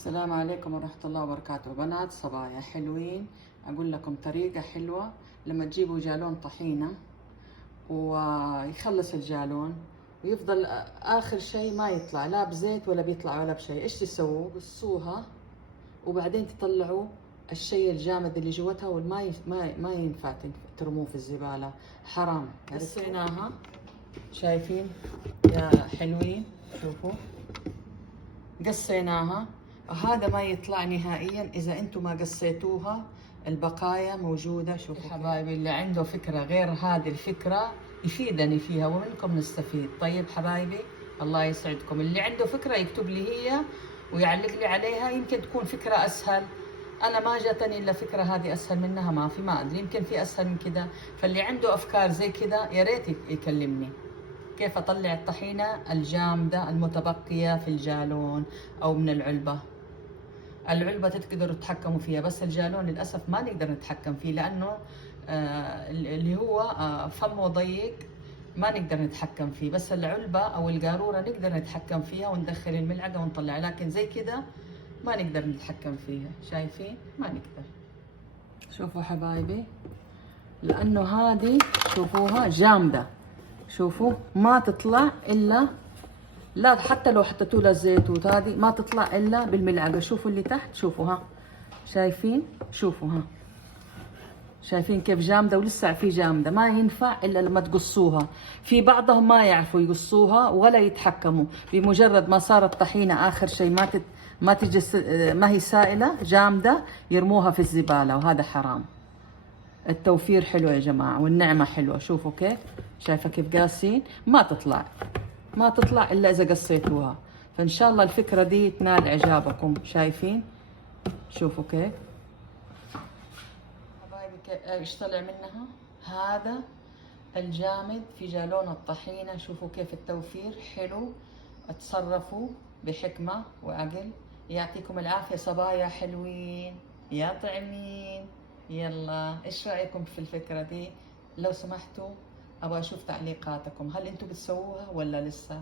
السلام عليكم ورحمة الله وبركاته. بنات صبايا حلوين، أقول لكم طريقة حلوة. لما تجيبوا جالون طحينة ويخلص الجالون ويفضل آخر شيء ما يطلع لا بزيت ولا بيطلع ولا بشيء، إيش تسووا؟ قصوها وبعدين تطلعوا الشيء الجامد اللي جوتها والما ما ينفع ترموه في الزبالة، حرام. قصيناها، شايفين يا حلوين؟ شوفوا قصيناها، هذا ما يطلع نهائيا اذا انتم ما قصيتوها، البقايا موجوده. شوفوا حبايبي، اللي عنده فكره غير هذه الفكره يفيدني فيها ومنكم نستفيد. طيب حبايبي الله يسعدكم، اللي عنده فكره يكتب لي هي ويعلق لي عليها، يمكن تكون فكره اسهل. انا ما جاتني الا فكره هذه اسهل منها، ما في، ما ادري، يمكن في اسهل من كذا. فاللي عنده افكار زي كذا يا ريت يكلمني كيف اطلع الطحينه الجامده المتبقيه في الجالون او من العلبه. العلبة تقدروا تتحكموا فيها، بس الجالون للأسف ما نقدر نتحكم فيه لأنه اللي هو فمه ضيق، ما نقدر نتحكم فيه. بس العلبة أو القارورة نقدر نتحكم فيها وندخل الملعقة ونطلع، لكن زي كذا ما نقدر نتحكم فيها. شايفين؟ ما نقدر. شوفوا حبايبي، لأنه هذه شوفوها جامدة، شوفوا ما تطلع إلا، لا حتى لو حطيتوا لها الزيتوت هذه ما تطلع الا بالملعقه. شوفوا اللي تحت، شوفوا ها، شايفين؟ شوفوا ها، شايفين كيف جامده؟ ولسه في جامده، ما ينفع الا لما تقصوها. في بعضهم ما يعرفوا يقصوها ولا يتحكموا، بمجرد ما صارت طحينه اخر شيء ما تجي ما هي سائله جامده يرموها في الزباله، وهذا حرام. التوفير حلو يا جماعه والنعمه حلوه. شوفوا كيف، شايفه كيف قاسين؟ ما تطلع الا اذا قصيتوها. فان شاء الله الفكره دي تنال اعجابكم. شايفين؟ شوفوا كيف حبايبي ايش طلع منها. هذا الجامد في جالون الطحينه. شوفوا كيف التوفير حلو. اتصرفوا بحكمه وعقل. يعطيكم العافيه صبايا حلوين يا طعمين. يلا ايش رايكم في الفكره دي؟ لو سمحتوا ابغى اشوف تعليقاتكم، هل انتم بتسووها ولا لسه؟